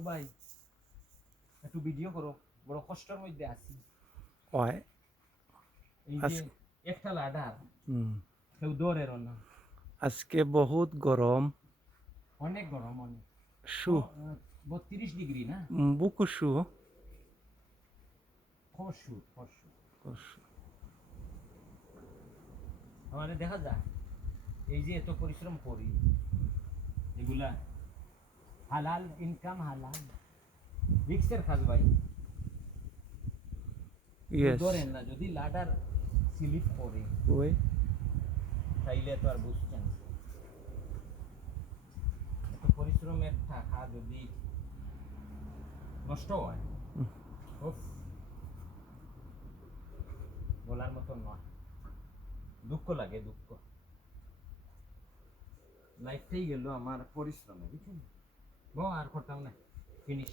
ও ভাই একটু ভিডিও করো, বড় কষ্টের মধ্যে আছি। হয় এই যে একটা লাডার কেউ দৌড়ের না, আজকে বহুত গরম অনেক গরম, অনেক শু 32 ডিগ্রি না, বুকু শু খসু খসু। আমাদের দেখা যায় এই যে এত পরিশ্রম করি, এগুলা হালাল ইনকাম, হালাল রিক্সের কাজ ভাই। কেউ ইয়েস ধরেন না, যদি লাডার স্লিপ করে ওই তাইলে তো আর বুঝছেন, এত পরিশ্রমের টাকা যদি নষ্ট হয়, উফ, বলার মতন নয়। দুঃখ লাগে, দুঃখ। লাইফটাই গেল আমার পরিশ্রমে, বুঝছেন? আর করতাম না, ফিনিশ।